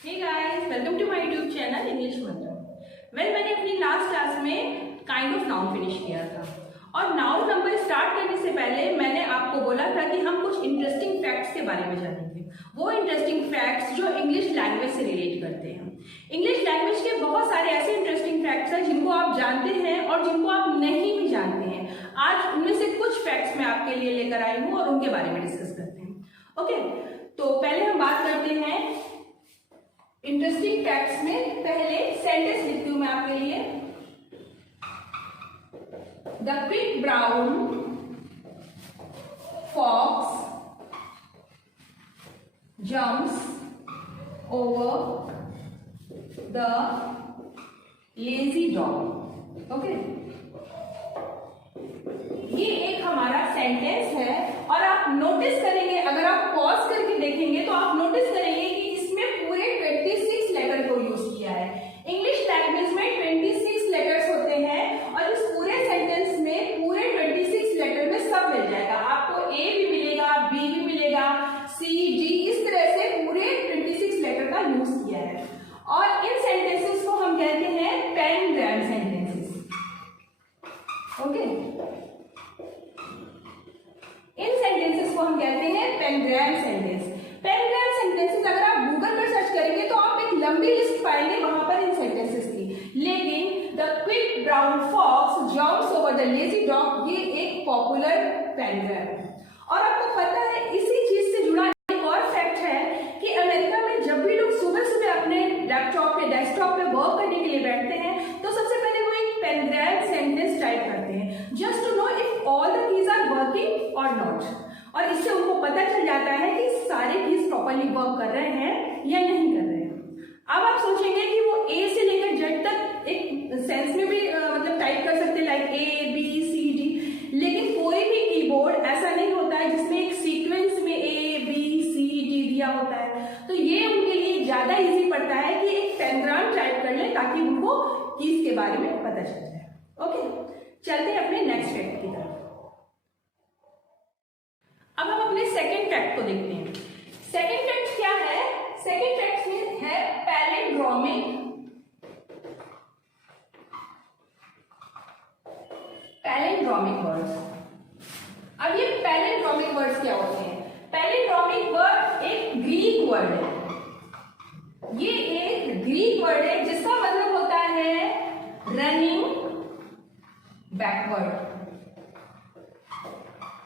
Hey guys, welcome to my YouTube channel English Mantra. मैंने अपनी last class में kind of noun finish किया था और नाउन नंबर स्टार्ट करने से पहले मैंने आपको बोला था कि हम कुछ इंटरेस्टिंग फैक्ट्स के बारे में जानेंगे। वो इंटरेस्टिंग फैक्ट्स जो इंग्लिश लैंग्वेज से रिलेट करते हैं। इंग्लिश लैंग्वेज के बहुत सारे ऐसे इंटरेस्टिंग फैक्ट्स हैं जिनको आप जानते हैं और जिनको आप नहीं भी जानते हैं। आज उनमें से कुछ फैक्ट्स मैं आपके लिए लेकर आई हूँ और उनके बारे में डिस्कस करते हैं। ओके, तो पहले हम बात करते हैं इंटरेस्टिंग फैक्ट्स में। पहले सेंटेंस लिखती हूं मैं आपके लिए। The quick brown fox jumps over the lazy dog. Okay, ये एक हमारा सेंटेंस है और आप नोटिस करेंगे, अगर आप पॉज करके देखेंगे तो आप नोटिस करेंगे कि इसमें पूरे 26 लेटर को यूज किया है। इंग्लिश लैंग्वेज में 26 लेटर्स होते हैं और इस पूरे सेंटेंस में पूरे 26 लेटर में सब मिल जाएगा। आपको ए भी मिलेगा, बी भी मिलेगा, सी, डी, इस तरह से पूरे 26 लेटर का यूज किया है। और इन सेंटेंसेस को हम कहते हैं पेनग्राम सेंटेंसेस। ओके, इन सेंटेंसेस को हम कहते हैं पेनग्राम सेंटेंस। पेनग्राम सेंटेंसेस अगर आप गूगल पर सर्च करेंगे तो आप एक लंबी लिस्ट पाएंगे वहां पर इन सेंटेंसेस की, लेकिन the quick brown fox jumps over the lazy dog ये एक पॉपुलर पेनग्राम है। और आपको पता है इसी चीज से जुड़ा एक और फैक्ट है कि अमेरिका में जब भी लोग सुबह सुबह अपने लैपटॉप पे डेस्कटॉप पे वर्क करने के लिए बैठते हैं तो सबसे पहले वो एक पेनग्राम सेंटेंस टाइप करते हैं, just to know if all the keys are working और नॉट। और इससे उनको पता चल जाता है कि सारे कीज प्रॉपर्ली वर्क कर रहे हैं या नहीं कर रहे हैं। अब आप सोचेंगे कि वो ए से लेकर जेड तक एक सेंस में भी मतलब टाइप कर सकते हैं, like A B C D, लेकिन कोई भी कीबोर्ड ऐसा नहीं होता है जिसमें एक सीक्वेंस में ए बी सी डी दिया होता है। तो ये उनके लिए ज्यादा इजी पड़ता है कि एक पेनग्राम टाइप कर लें ताकि उनको कीज के बारे में पता चल जाए। ओके, चलते हैं अपने नेक्स्ट फैक्ट की तरफ। अब हम अपने सेकंड फैक्ट को देखते हैं। सेकंड फैक्ट क्या है? सेकंड फैक्ट में है पैलिंड्रोमिक। Palindromic words. अब ये पैलिंड्रोमिक वर्ड्स क्या होते हैं? पैलिंड्रोमिक वर्ड एक ग्रीक वर्ड है। ये एक ग्रीक वर्ड है जिसका मतलब होता है running backward.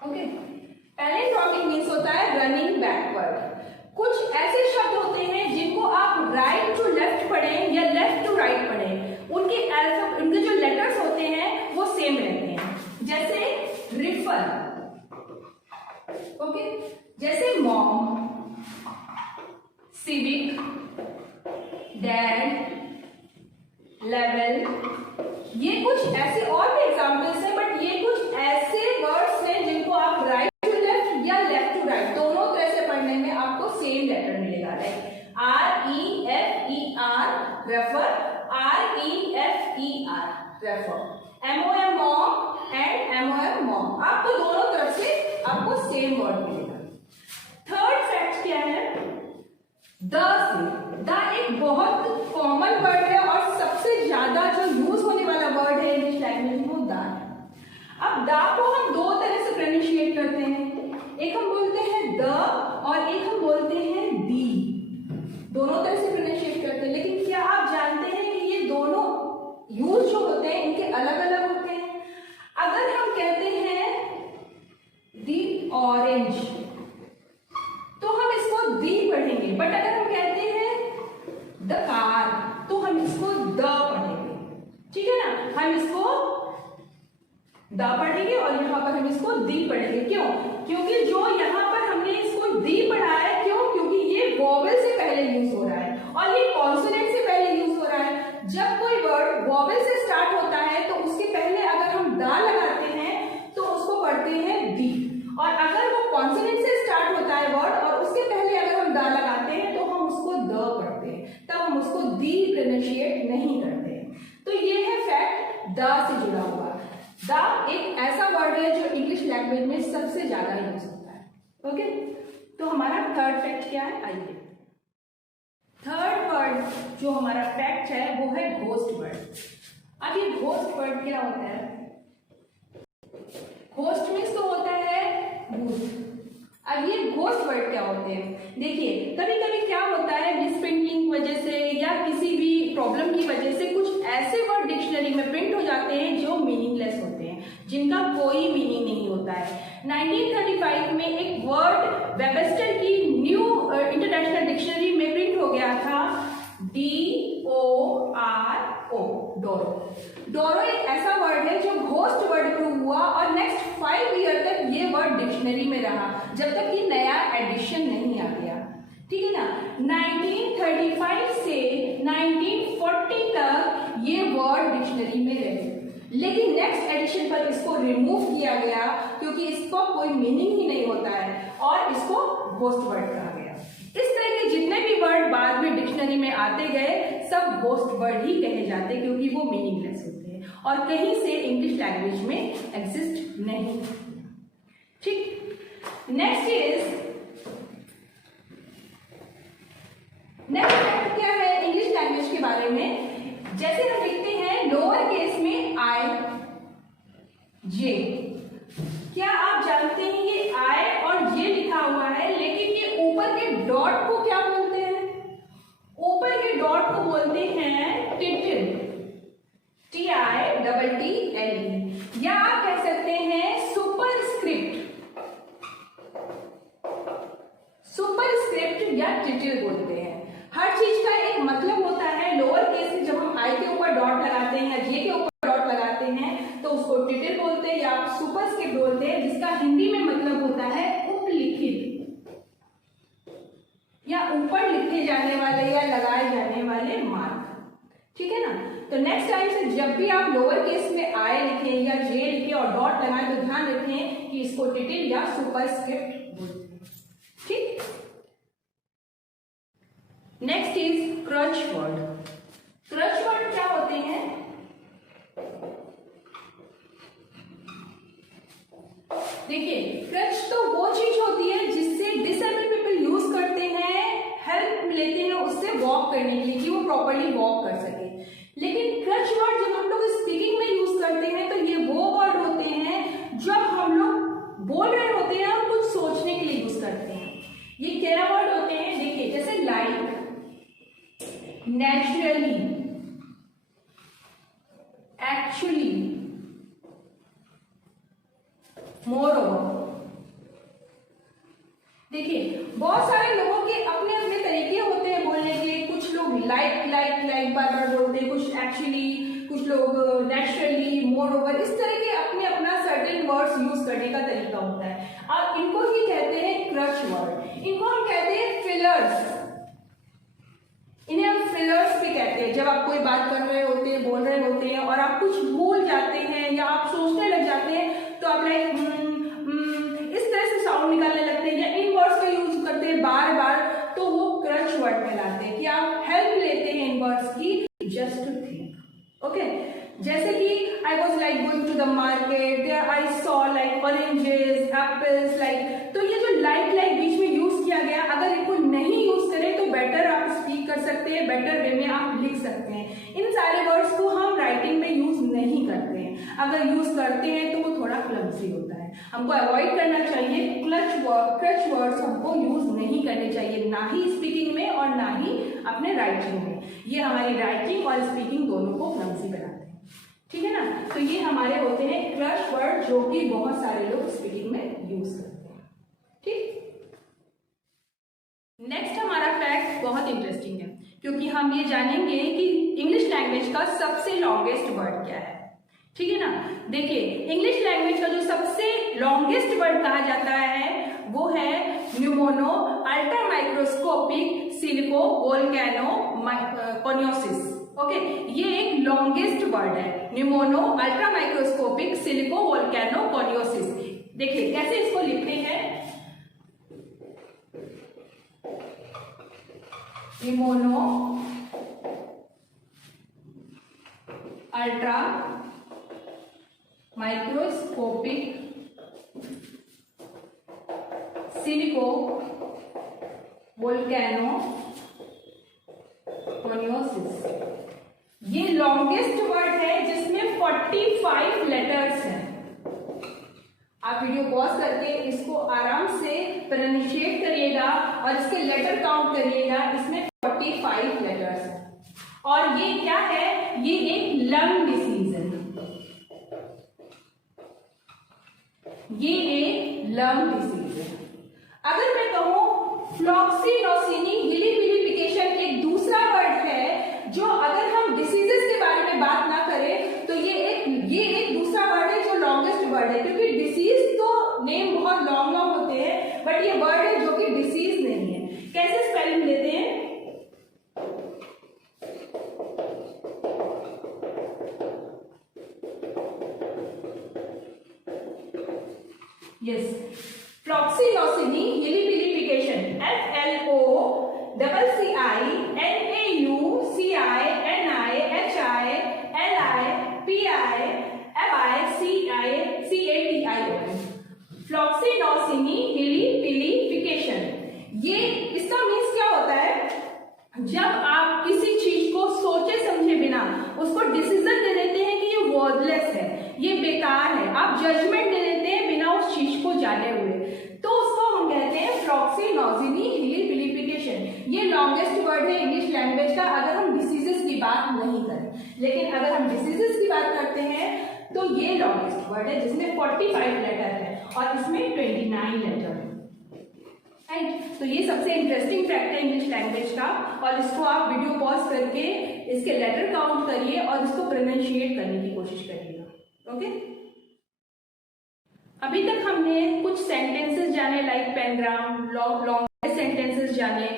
Okay, palindromic means होता है रनिंग बैकवर्ड। कुछ ऐसे शब्द होते हैं जिनको आप राइट टू लेफ्ट पढ़ें या लेफ्ट टू राइट पढ़ें, उनके जो लेटर्स होते हैं वो सेम रहते हैं। जैसे रिफर, ओके, जैसे मॉम, सिविक, डैड, लेवल, ये कुछ ऐसे और भी एग्जाम्पल्स हैं, बट ये कुछ ऐसे वर्ड्स हैं जिनको आप राइट टू लेफ्ट या लेफ्ट टू राइट दोनों तरह से पढ़ने में आपको सेम लेटर मिलेगा। Like R E F E R refer, R E F E R refer, M O M mom and M O M mom, आपको दोनों तरफ से आपको सेम वर्ड मिलेगा। थर्ड फैक्ट क्या है? द से। द एक बहुत कॉमन वर्ड है और सबसे ज्यादा जो यूज होने वाला वर्ड है इंग्लिश लैंग्वेज में वो द है। अब द को हम दो तरह से प्रोनाउंसिएट करते हैं, एक हम बोलते हैं द और एक हम बोलते हैं दी। दोनों तरह से प्रोनाउंसिएट करते हैं, लेकिन क्या आप जानते हैं कि ये दोनों यूज जो होते हैं इनके अलग अलग होते हैं? अगर हम कहते हैं दी ऑरेंज तो हम इसको दी पढ़ेंगे, बट अगर हम कहते हैं द कार तो हम इसको द पढ़ेंगे। ठीक है ना, हम इसको द पढ़ेंगे और यहां पर हम इसको दी पढ़ेंगे। क्यों? क्योंकि जो यहां पर हमने इसको दी पढ़ा है, क्यों? क्योंकि ये वोवेल से पहले यूज हो रहा है और ये कॉन्सोनेंट से पहले यूज हो रहा है। जब कोई वर्ड वोवेल से स्टार्ट होता है तो उसके पहले अगर हम द लगाते हैं तो उसको पढ़ते हैं दी, और अगर वो कॉन्सोनेंट से स्टार्ट होता है वर्ड और उसके पहले अगर हम द लगाते हैं तो हम उसको द पढ़ते हैं, तब हम उसको दी प्रोनाउंसिएट नहीं करते हैं। तो ये है फैक्ट द से जुड़ा हुआ। द एक ऐसा वर्ड है जो इंग्लिश लैंग्वेज में सबसे ज्यादा यूज होता है। ओके, तो हमारा थर्ड फैक्ट क्या है? आइए, थर्ड जो हमारा फैक्ट है वो है घोस्ट वर्ड। अब ये घोस्ट वर्ड क्या होता है? घोस्ट मीन्स तो होता है भूत। अब ये घोस्ट वर्ड क्या होते हैं? देखिए, कभी कभी क्या होता है, मिस प्रिंटिंग की वजह से या किसी भी प्रॉब्लम की वजह से कुछ ऐसे वर्ड डिक्शनरी में प्रिंट हो जाते हैं जो मीनिंगलेस होते हैं, जिनका कोई मीनिंग नहीं होता है। 1935 में एक वर्ड वेबस्टर की न्यू इंटरनेशनल डिक्शनरी में प्रिंट हो गया था, DORO, डोरो। डोरो एक ऐसा वर्ड है जो घोस्ट वर्ड प्रूव हुआ और नेक्स्ट 5 ईयर तक ये वर्ड डिक्शनरी में रहा, जब तक कि नया एडिशन नहीं आ गया। ठीक है ना? 1935 से 1940 तक ये वर्ड डिक्शनरी में रहे, लेकिन नेक्स्ट एडिशन पर इसको रिमूव किया गया क्योंकि इसका कोई मीनिंग ही नहीं होता है और इसको घोस्ट वर्ड कहा गया। इस तरह के जितने भी वर्ड बाद में डिक्शनरी में आते गए सब घोस्ट वर्ड ही कहे जाते क्योंकि वो मीनिंगलेस होते हैं और कहीं से इंग्लिश लैंग्वेज में एग्जिस्ट नहीं। ठीक, नेक्स्ट फैक्ट क्या है इंग्लिश लैंग्वेज के बारे में? जैसे हम लिखते हैं लोअर केस में I, J, क्या आप जानते हैं ये I और J लिखा हुआ है, लेकिन ये ऊपर के डॉट को क्या बोलते हैं? ऊपर के डॉट को बोलते हैं टिटिल, TITTLE, या आप कह सकते हैं सुपरस्क्रिप्ट या टिटिल बोलते हैं। हर चीज का एक मतलब होता है। लोअर केस में जब हम आई के ऊपर डॉट लगाते हैं या जे के ऊपर डॉट लगाते हैं तो उसको टिटिल बोलते हैं या आप सुपरस्क्रिप्ट बोलते हैं, जिसका हिंदी में मतलब होता है उपलिखित या ऊपर लिखे जाने वाले या लगाए जाने वाले मार्क। ठीक है ना? तो नेक्स्ट टाइम से जब भी आप लोअर केस में आई लिखें या जे लिखें और डॉट लगाएं तो ध्यान रखें कि इसको टिटिल या सुपरस्क्रिप्ट बोलते हैं। ठीक, next is crutch word. Crutch word क्या होते हैं? देखिए, क्रच तो वो चीज होती है जिससे डिसेबल्ड पीपल यूज करते हैं, हेल्प लेते हैं उससे वॉक करने के लिए कि वो प्रॉपर्ली वॉक कर सके। लेकिन क्रच वर्ड जब हम लोग स्पीकिंग में यूज करते हैं तो ये वो वर्ड होते हैं जब हम लोग बोल रहे होते हैं और कुछ सोचने के लिए यूज करते हैं। ये क्या वर्ड होते हैं? देखिए, जैसे लाइक, naturally, actually, moreover। देखिए, बहुत सारे लोगों के अपने अपने तरीके होते हैं बोलने के। कुछ लोग लाइक बार बार बोलते हैं, कुछ एक्चुअली, कुछ लोग नेचुरली, मोरओवर, इस तरह के अपने अपना सर्टेन वर्ड्स यूज करने का तरीका होता है। और इनको ही कहते हैं क्रच वर्ड। इनको हम कहते हैं फिलर्स। इन्हें हम फिलर्स भी कहते हैं। जब आप कोई बात कर रहे होते हैं, बोल रहे होते हैं और आप कुछ भूल जाते हैं या आप सोचने लग जाते हैं तो आप लाइक इस तरह से साउंड निकालने लगते हैं या इन वर्ड्स का यूज करते हैं बार बार, तो वो क्रच वर्ड कहलाते हैं कि आप हेल्प लेते हैं इन वर्ड्स की जस्ट टू थिंक। ओके, जैसे कि I was like going to the market, there I saw like oranges, apples, like. तो ये जो लाइक बीच में यूज किया गया, अगर इनको नहीं यूज करें तो बेटर आप स्पीक कर सकते हैं, बेटर वे में आप लिख सकते हैं। इन सारे वर्ड्स को हम राइटिंग में यूज नहीं करते हैं। अगर यूज करते हैं तो वो थोड़ा क्लमसी होता है। हमको अवॉइड करना चाहिए। क्रच वर्ड्स हमको यूज नहीं करने चाहिए, ना ही स्पीकिंग में और ना ही अपने राइटिंग में। ये हमारी राइटिंग और स्पीकिंग दोनों को क्लमसी बनाते हैं। ठीक है ना? तो ये हमारे होते हैं क्रच वर्ड जो कि बहुत सारे लोग स्पीकिंग में यूज करते हैं। ठीक, नेक्स्ट हमारा फैक्ट बहुत इंटरेस्टिंग है क्योंकि हम ये जानेंगे कि इंग्लिश लैंग्वेज का सबसे लॉन्गेस्ट वर्ड क्या है। ठीक है ना? देखिए, इंग्लिश लैंग्वेज का जो सबसे लॉन्गेस्ट वर्ड कहा जाता है वो है pneumonoultramicroscopicsilicovolcanoconiosis. Okay, ये एक लॉन्गेस्ट वर्ड है, pneumonoultramicroscopicsilicovolcanoconiosis. देखिए कैसे इसको लिखते हैं, pneumonoultramicroscopicsilicovolcanoconiosis. ये लॉन्गेस्ट वर्ड है जिसमें 45 लेटर्स हैं। आप वीडियो पॉज करके इसको आराम से प्रोनाउंसिएट करिएगा और इसके लेटर काउंट करिएगा। इसमें 45 लेटर्स हैं और ये क्या है, ये एक लंग डिसीज है। ये एक लंग डिसीज है। अगर मैं कहूं फ्लॉक्सीनोसिनी हिलिपिलिफिकेशन एक दूसरा वर्ड है जो अगर हम डिसीजेस के बारे में बात ना करें तो ये एक दूसरा वर्ड है जो लॉन्गेस्ट वर्ड है, क्योंकि डिसीज तो नेम बहुत लॉन्ग होते हैं बट ये वर्ड है जो कि डिसीज नहीं है। कैसे स्पेलिंग लेते हैं, यस, फ्लॉक्सीनोसिनी हिलिपिलिफिकेशन, FLOCCINAUCINILIPIFICATION। फ्लॉक्सीनोसिनी हिलिपिलिफिकेशन, ये इसका मीन्स क्या होता है, जब आप किसी चीज को सोचे समझे बिना उसको डिसीजन दे देते हैं कि ये वर्थलेस है, ये बेकार है, आप जजमेंट दे देते हैं बिना उस चीज को जाने हुए, तो उसको हम कहते हैं फ्लॉक्सीनोसिनी हिलिपिलिफिकेशन। ये लॉन्गेस्ट वर्ड है इंग्लिश लैंग्वेज का अगर हम डिसीजेस की बात नहीं करें, लेकिन अगर हम डिसीजेस की बात करते हैं तो ये लॉन्गेस्ट वर्ड है जिसमें 45 लेटर है और इसमें 29 लेटर है। राइट, तो ये सबसे इंटरेस्टिंग फैक्ट है इंग्लिश लैंग्वेज का और इसको आप वीडियो पॉज करके इसके लेटर काउंट करिए और इसको प्रोनाउंसिएट करने की कोशिश करिएगा। ओके, अभी तक हमने कुछ सेंटेंसेस जाने लाइक पेनग्राम, लॉन्ग सेंटेंसेस जाने,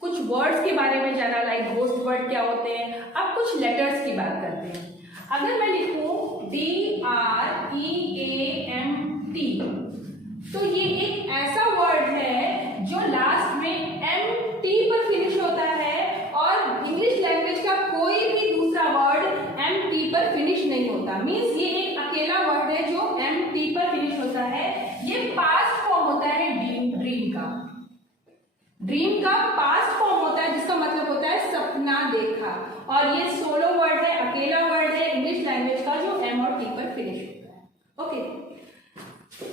कुछ वर्ड्स के बारे में जाना लाइक घोस्ट वर्ड क्या होते हैं। अब कुछ लेटर्स की बात करते हैं। अगर मैं लिखूं DREAMT तो ये एक ऐसा वर्ड है जो लास्ट में MT पर फिनिश होता है और इंग्लिश लैंग्वेज का कोई भी दूसरा वर्ड MT पर फिनिश नहीं होता। मीन्स ये एक अकेला वर्ड है जो MT पर फिनिश होता है। ये पास्ट फॉर्म होता है ड्रीम का पास्ट फॉर्म होता है जिसका मतलब होता है सपना देखा, और ये सोलो वर्ड है, अकेला वर्ड है इंग्लिश लैंग्वेज का जो M और T पर फिनिश होता है। ओके,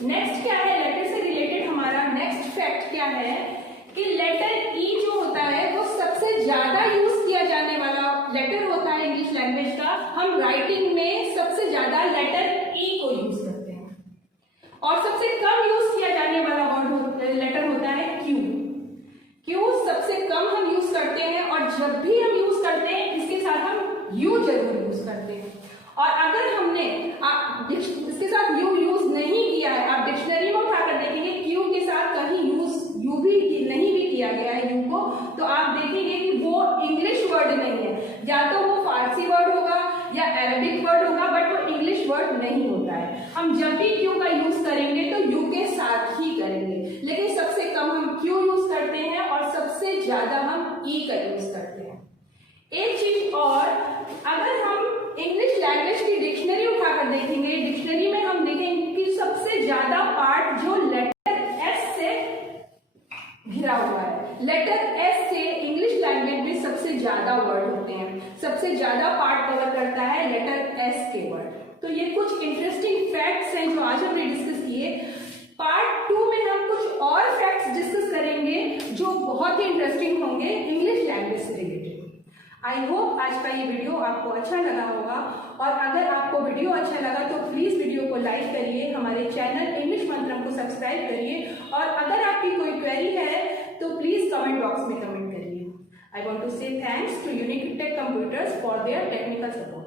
नेक्स्ट क्या है, लेटर से रिलेटेड हमारा नेक्स्ट फैक्ट क्या है कि लेटर E जो होता है वो सबसे ज्यादा यूज किया जाने वाला लेटर होता है इंग्लिश लैंग्वेज का। हम राइटिंग में सबसे ज्यादा लेटर E को यूज करते हैं और सबसे कम यूज किया जाने वाला लेटर होता है Q सबसे कम हम यूज करते हैं और जब भी हम यूज करते हैं इसके साथ हम U जरूर यूज करते हैं। और अगर हमने इसके साथ U यूज नहीं किया है, आप डिक्शनरी में उठाकर देखेंगे Q के साथ कहीं यूज U भी नहीं भी किया गया है U को, तो आप देखेंगे कि वो इंग्लिश वर्ड नहीं है, या तो वो फारसी वर्ड होगा या अरबिक वर्ड होगा, बट वो इंग्लिश वर्ड नहीं होता है। हम जब भी Q का यूज करेंगे तो U के साथ ही करेंगे, लेकिन सबसे कम हम Q यूज करते हैं और सबसे ज्यादा हम E का यूज करते हैं। एक चीज और, अगर हम इंग्लिश लैंग्वेज की डिक्शनरी उठाकर देखेंगे, डिक्शनरी में हम देखेंगे कि सबसे ज्यादा पार्ट जो लेटर S से घिरा हुआ है। लेटर S से इंग्लिश लैंग्वेज में सबसे ज्यादा वर्ड होते हैं, सबसे ज्यादा पार्ट कवर करता है लेटर S के वर्ड। तो ये कुछ इंटरेस्टिंग फैक्ट्स हैं जो आज हमने डिस्कस किए। पार्ट 2 में हम कुछ और फैक्ट्स डिस्कस करेंगे जो बहुत ही इंटरेस्टिंग होंगे इंग्लिश लैंग्वेज से रिलेटेड। आई होप आज का ये वीडियो आपको अच्छा लगा होगा, और अगर आपको वीडियो अच्छा लगा तो प्लीज वीडियो को लाइक करिए, हमारे चैनल इंग्लिश मंत्रम को सब्सक्राइब करिए, और अगर आपकी कोई क्वेरी है तो प्लीज कमेंट बॉक्स में कमेंट करिए। I want to say thanks to Unique Tech Computers for their technical support.